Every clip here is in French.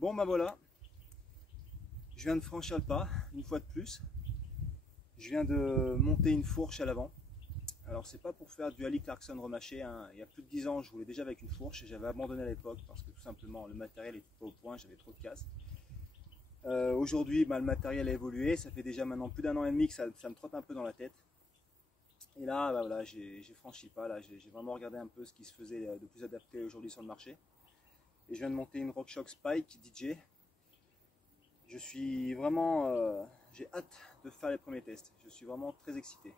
Bon bah voilà, je viens de franchir le pas, une fois de plus. Je viens de monter une fourche à l'avant. Alors c'est pas pour faire du Ali Clarkson remâché, hein. Il y a plus de 10 ans je roulais déjà avec une fourche et j'avais abandonné à l'époque parce que tout simplement le matériel n'était pas au point, j'avais trop de casse. Aujourd'hui le matériel a évolué, ça fait déjà maintenant plus d'un an et demi que ça me trotte un peu dans la tête. Et là bah voilà, j'ai franchi le pas, là j'ai vraiment regardé un peu ce qui se faisait de plus adapté aujourd'hui sur le marché. Et je viens de monter une RockShox Spike DJ. Je suis vraiment, j'ai hâte de faire les premiers tests. Je suis vraiment très excité.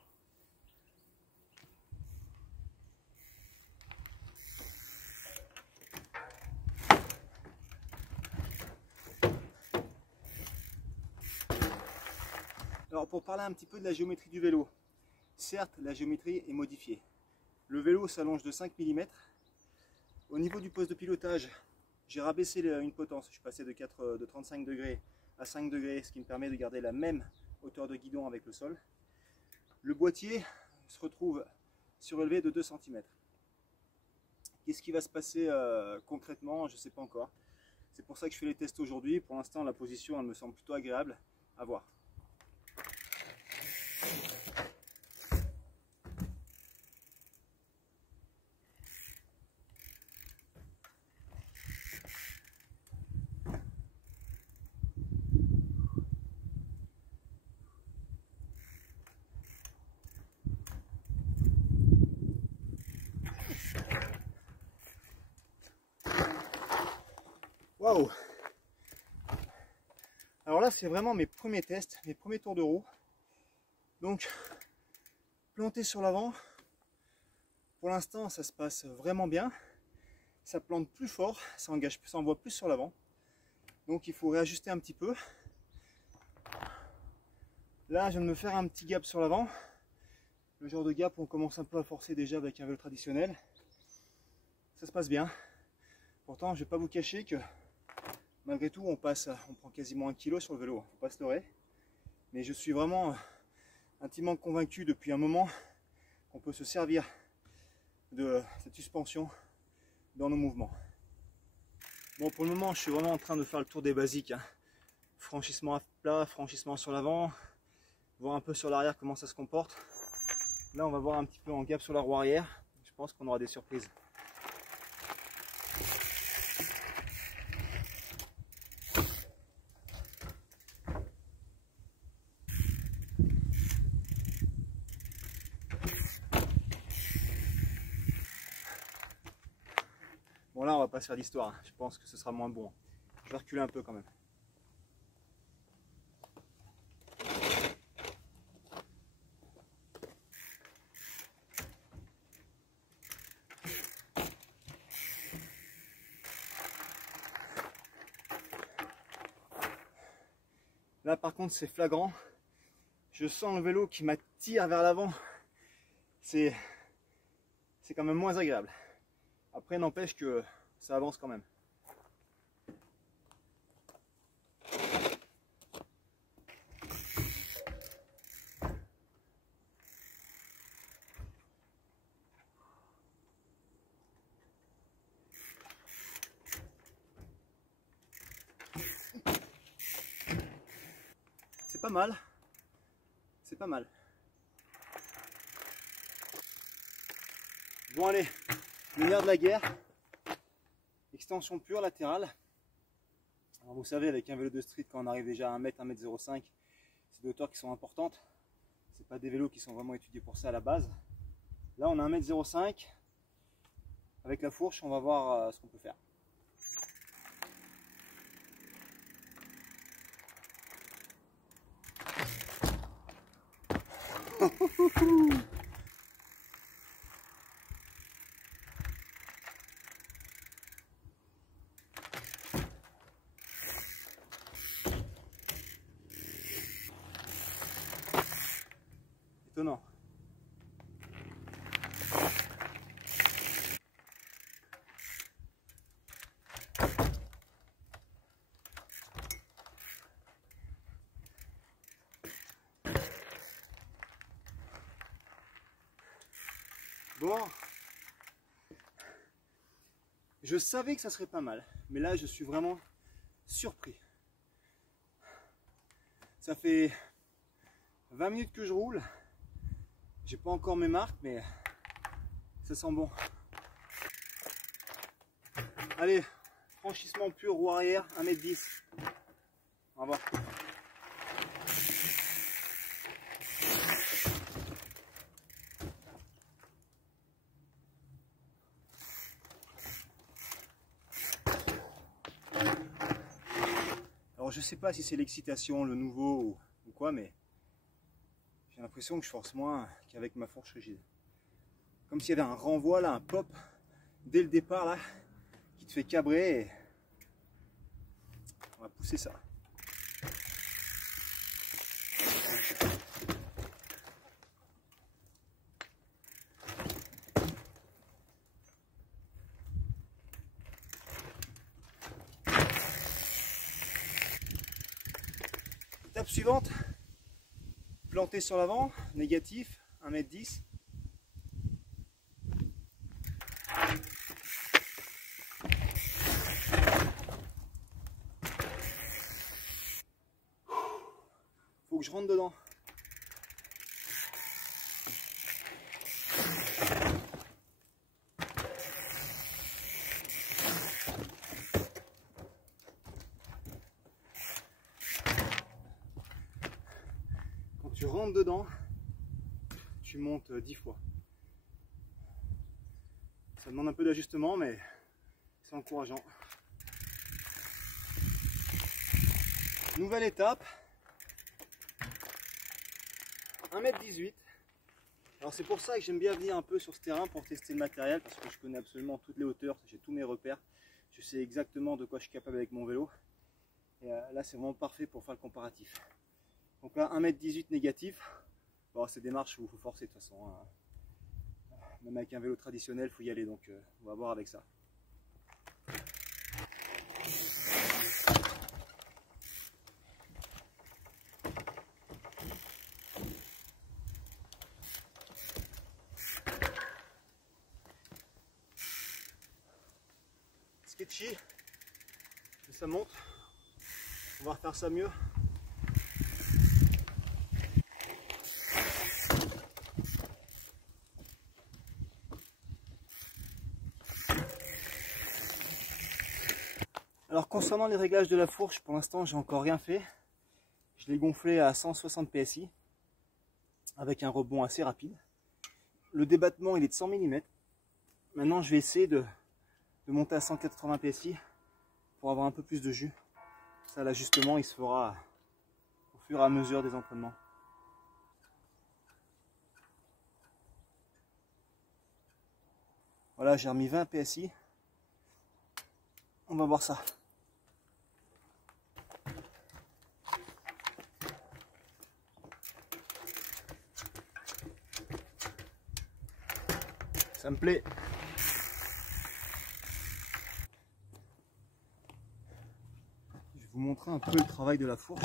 Alors pour parler un petit peu de la géométrie du vélo, certes la géométrie est modifiée. Le vélo s'allonge de 5 mm. Au niveau du poste de pilotage, j'ai rabaissé une potence. Je suis passé de 35 degrés à 5 degrés, ce qui me permet de garder la même hauteur de guidon avec le sol. Le boîtier se retrouve surélevé de 2 cm. Qu'est-ce qui va se passer concrètement? Je ne sais pas encore. C'est pour ça que je fais les tests aujourd'hui. Pour l'instant, la position elle me semble plutôt agréable à voir. Waouh! Alors là, c'est vraiment mes premiers tests, mes premiers tours de roue. Donc, planté sur l'avant, pour l'instant, ça se passe vraiment bien. Ça plante plus fort, ça envoie plus sur l'avant. Donc, il faut réajuster un petit peu. Là, je viens de me faire un petit gap sur l'avant. Le genre de gap où on commence un peu à forcer déjà avec un vélo traditionnel. Ça se passe bien. Pourtant, je ne vais pas vous cacher que malgré tout, on prend quasiment 1 kg sur le vélo, faut pas se leurrer. Mais je suis vraiment intimement convaincu depuis un moment qu'on peut se servir de cette suspension dans nos mouvements. Bon, pour le moment, je suis vraiment en train de faire le tour des basiques, hein. Franchissement à plat, franchissement sur l'avant, voir un peu sur l'arrière comment ça se comporte. Là, on va voir un petit peu en gap sur la roue arrière. Je pense qu'on aura des surprises. Bon là on va pas se faire d'histoire, hein. Je pense que ce sera moins bon. Je vais reculer un peu quand même. Là par contre c'est flagrant. Je sens le vélo qui m'attire vers l'avant. C'est quand même moins agréable. Après n'empêche que ça avance quand même. C'est pas mal. C'est pas mal. Bon allez, le nerf de la guerre. Extension pure latérale. Alors vous savez, avec un vélo de street, quand on arrive déjà à 1 m, 1,05 m, c'est des hauteurs qui sont importantes. C'est pas des vélos qui sont vraiment étudiés pour ça à la base. Là on a 1,05 m. Avec la fourche, on va voir ce qu'on peut faire. Étonnant. Bon, je savais que ça serait pas mal, mais là je suis vraiment surpris. Ça fait 20 minutes que je roule. J'ai pas encore mes marques, mais ça sent bon. Allez, franchissement pur, roue arrière, 1m10. Au revoir. Alors je sais pas si c'est l'excitation, le nouveau ou quoi, mais j'ai l'impression que je force moins qu'avec ma fourche rigide. Comme s'il y avait un renvoi là, un pop dès le départ là, qui te fait cabrer. Et on va pousser ça. Étape suivante, planter sur l'avant, négatif, 1m10. Faut que je rentre dedans. Quand tu rentres dedans, tu montes 10 fois. Ça demande un peu d'ajustement, mais c'est encourageant. Nouvelle étape. 1m18. Alors c'est pour ça que j'aime bien venir un peu sur ce terrain pour tester le matériel, parce que je connais absolument toutes les hauteurs, j'ai tous mes repères, je sais exactement de quoi je suis capable avec mon vélo. Et là c'est vraiment parfait pour faire le comparatif. Donc là 1m18 négatif, bon, c'est des marches où il faut forcer de toute façon. Hein. Même avec un vélo traditionnel, il faut y aller, donc on va voir avec ça. Sketchy, mais ça monte. On va refaire ça mieux. Alors concernant les réglages de la fourche, pour l'instant j'ai encore rien fait. Je l'ai gonflé à 160 PSI avec un rebond assez rapide. Le débattement il est de 100 mm. Maintenant je vais essayer de monter à 180 PSI pour avoir un peu plus de jus. Ça, l'ajustement il se fera au fur et à mesure des entraînements. Voilà, j'ai remis 20 PSI. On va voir ça. Ça me plaît. Je vais vous montrer un peu le travail de la fourche.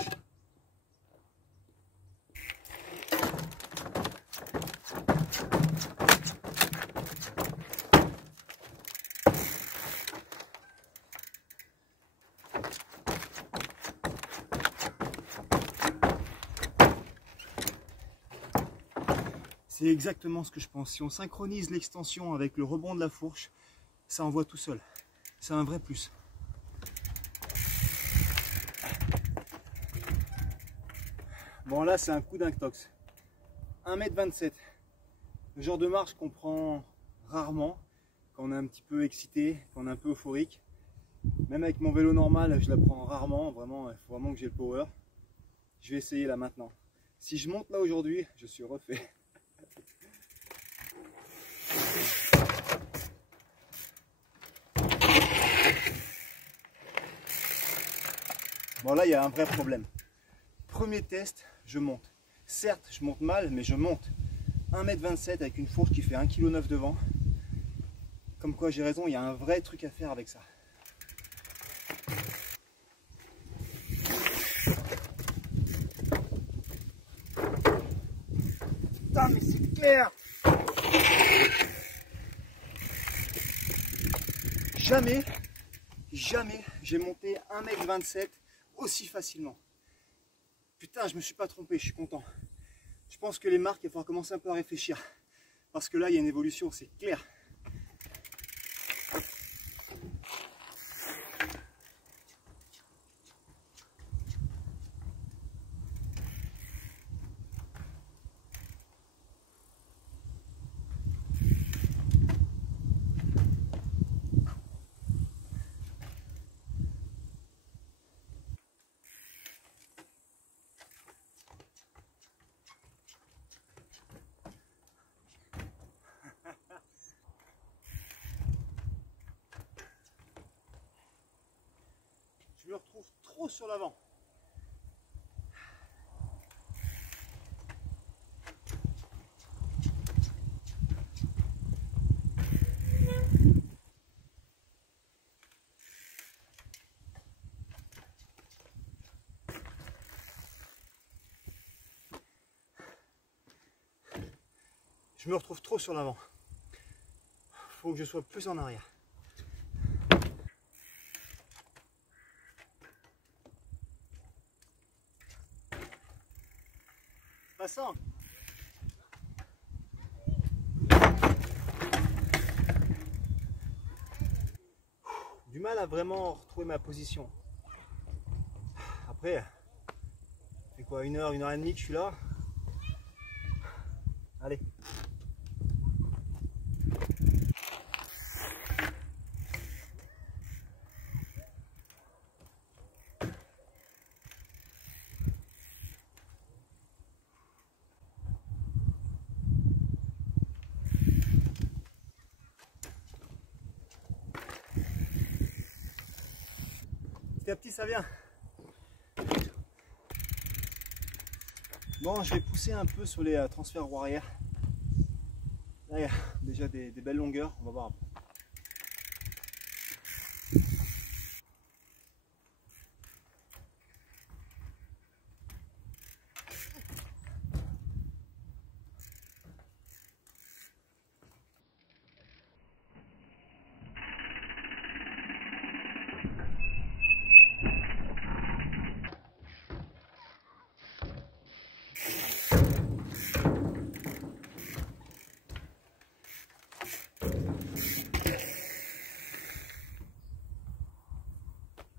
C'est exactement ce que je pense. Si on synchronise l'extension avec le rebond de la fourche, ça envoie tout seul. C'est un vrai plus. Bon là c'est un coup d'intox. 1m27. Le genre de marche qu'on prend rarement quand on est un petit peu excité, quand on est un peu euphorique. Même avec mon vélo normal, je la prends rarement. Vraiment, il faut vraiment que j'ai le power. Je vais essayer là maintenant. Si je monte là aujourd'hui, je suis refait. Bon là il y a un vrai problème. Premier test, je monte. Certes je monte mal, mais je monte. 1m27 avec une fourche qui fait 1,9 kg devant. Comme quoi j'ai raison, il y a un vrai truc à faire avec ça. Putain mais c'est clair. jamais j'ai monté 1,27 m aussi facilement. Putain, je me suis pas trompé, je suis content. Je pense que les marques, il va falloir commencer un peu à réfléchir. Parce que là, il y a une évolution, c'est clair. Je me retrouve trop sur l'avant. Je me retrouve trop sur l'avant. Faut que je sois plus en arrière. Passant. Du mal à vraiment retrouver ma position. Après, c'est quoi, 1 heure et demie que je suis là. Allez. Petit à petit ça vient. Bon, je vais pousser un peu sur les transferts roues arrière. Là, il y a déjà des belles longueurs, on va voir un peu.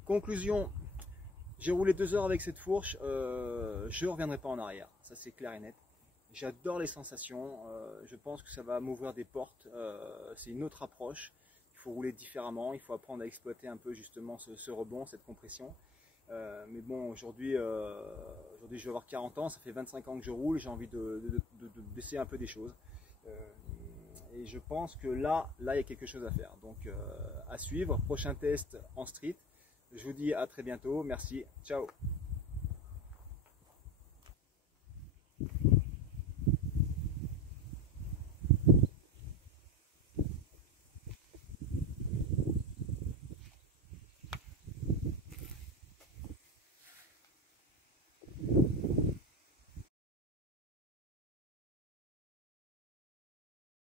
Conclusion, j'ai roulé 2 heures avec cette fourche, je ne reviendrai pas en arrière, ça c'est clair et net. J'adore les sensations, je pense que ça va m'ouvrir des portes, c'est une autre approche, il faut rouler différemment, il faut apprendre à exploiter un peu justement ce rebond, cette compression. Mais bon, aujourd'hui je vais avoir 40 ans, ça fait 25 ans que je roule, j'ai envie de baisser un peu des choses. Et je pense que là il y a quelque chose à faire, donc à suivre, prochain test en street. Je vous dis à très bientôt, merci, ciao.